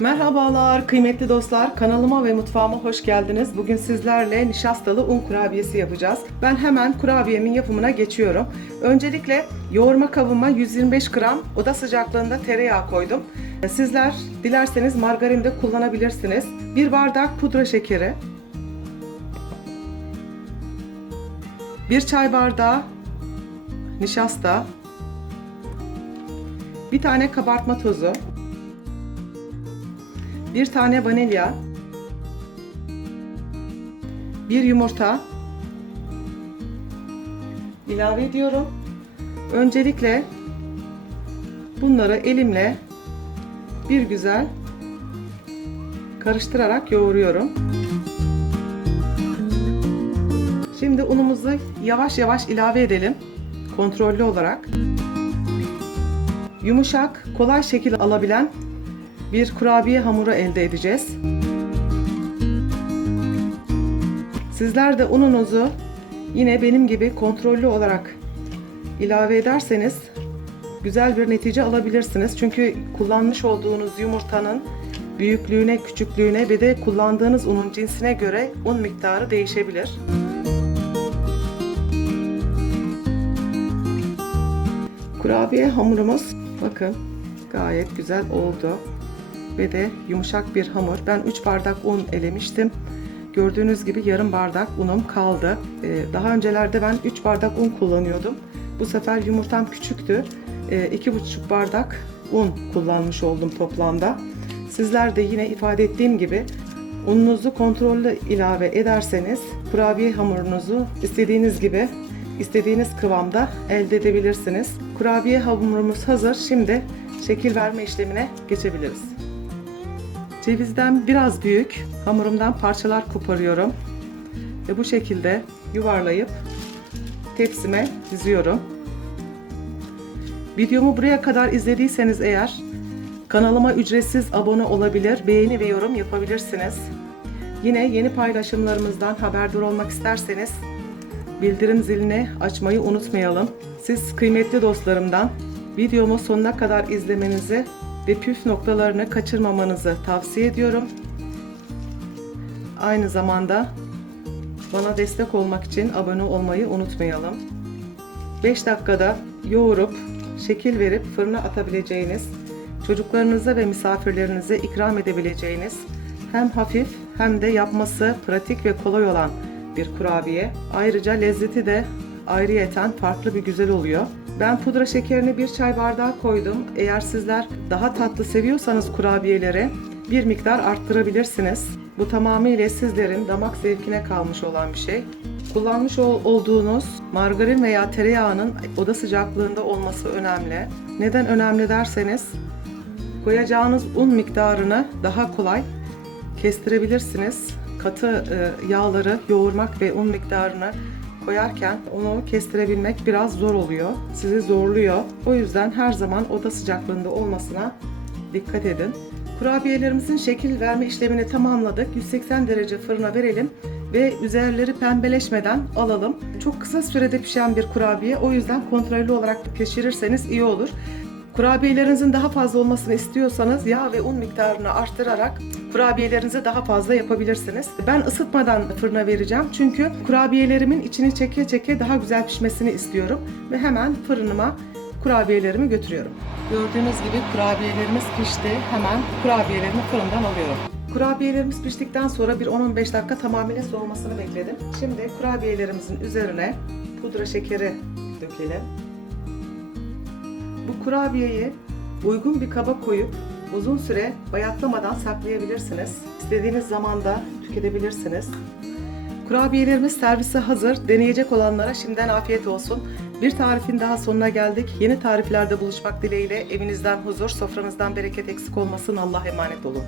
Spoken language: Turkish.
Merhabalar kıymetli dostlar. Kanalıma ve mutfağıma hoş geldiniz. Bugün sizlerle nişastalı un kurabiyesi yapacağız. Ben hemen kurabiyemin yapımına geçiyorum. Öncelikle yoğurma kabıma 125 gram oda sıcaklığında tereyağı koydum. Sizler dilerseniz margarin de kullanabilirsiniz. Bir bardak pudra şekeri. Bir çay bardağı nişasta. Bir tane kabartma tozu. Bir tane vanilya, bir yumurta ilave ediyorum. Öncelikle bunları elimle bir güzel karıştırarak yoğuruyorum. Şimdi unumuzu yavaş yavaş ilave edelim. Kontrollü olarak. Yumuşak, kolay şekil alabilen bir kurabiye hamuru elde edeceğiz. Sizler de ununuzu yine benim gibi kontrollü olarak ilave ederseniz güzel bir netice alabilirsiniz. Çünkü kullanmış olduğunuz yumurtanın büyüklüğüne, küçüklüğüne ve de kullandığınız unun cinsine göre un miktarı değişebilir. Kurabiye hamurumuz bakın gayet güzel oldu ve de yumuşak bir hamur. Ben 3 bardak un elemiştim. Gördüğünüz gibi yarım bardak unum kaldı. Ee, daha öncelerde ben 3 bardak un kullanıyordum. Bu sefer yumurtam küçüktü. Ee, 2,5 bardak un kullanmış oldum toplamda. Sizler de yine ifade ettiğim gibi ununuzu kontrollü ilave ederseniz kurabiye hamurunuzu istediğiniz gibi istediğiniz kıvamda elde edebilirsiniz. Kurabiye hamurumuz hazır. Şimdi şekil verme işlemine geçebiliriz. Cevizden biraz büyük hamurumdan parçalar koparıyorum ve bu şekilde yuvarlayıp tepsime diziyorum. Videomu buraya kadar izlediyseniz eğer kanalıma ücretsiz abone olabilir, beğeni ve yorum yapabilirsiniz. Yine yeni paylaşımlarımızdan haberdar olmak isterseniz bildirim zilini açmayı unutmayalım. Siz kıymetli dostlarımdan videomu sonuna kadar izlemenizi ve püf noktalarını kaçırmamanızı tavsiye ediyorum. Aynı zamanda bana destek olmak için abone olmayı unutmayalım. 5 dakikada yoğurup şekil verip fırına atabileceğiniz, çocuklarınıza ve misafirlerinize ikram edebileceğiniz hem hafif hem de yapması pratik ve kolay olan bir kurabiye. Ayrıca lezzeti de ayrıyeten farklı bir güzel oluyor. Ben pudra şekerini bir çay bardağı koydum. Eğer sizler daha tatlı seviyorsanız kurabiyeleri bir miktar arttırabilirsiniz. Bu tamamıyla sizlerin damak zevkine kalmış olan bir şey. Kullanmış ol- olduğunuz margarin veya tereyağının oda sıcaklığında olması önemli. Neden önemli derseniz koyacağınız un miktarını daha kolay kestirebilirsiniz. Katı e, yağları yoğurmak ve un miktarını koyarken onu kestirebilmek biraz zor oluyor. Sizi zorluyor. O yüzden her zaman oda sıcaklığında olmasına dikkat edin. Kurabiyelerimizin şekil verme işlemini tamamladık. 180 derece fırına verelim ve üzerleri pembeleşmeden alalım. Çok kısa sürede pişen bir kurabiye. O yüzden kontrollü olarak pişirirseniz iyi olur. Kurabiyelerinizin daha fazla olmasını istiyorsanız yağ ve un miktarını arttırarak kurabiyelerinizi daha fazla yapabilirsiniz. Ben ısıtmadan fırına vereceğim çünkü kurabiyelerimin içini çeke çeke daha güzel pişmesini istiyorum ve hemen fırınıma kurabiyelerimi götürüyorum. Gördüğünüz gibi kurabiyelerimiz pişti. Hemen kurabiyelerimi fırından alıyorum. Kurabiyelerimiz piştikten sonra bir 10-15 dakika tamamıyla soğumasını bekledim. Şimdi kurabiyelerimizin üzerine pudra şekeri dökelim. Bu kurabiyeyi uygun bir kaba koyup uzun süre bayatlamadan saklayabilirsiniz. İstediğiniz zamanda tüketebilirsiniz. Kurabiyelerimiz servise hazır. Deneyecek olanlara şimdiden afiyet olsun. Bir tarifin daha sonuna geldik. Yeni tariflerde buluşmak dileğiyle evinizden huzur, sofranızdan bereket eksik olmasın. Allah'a emanet olun.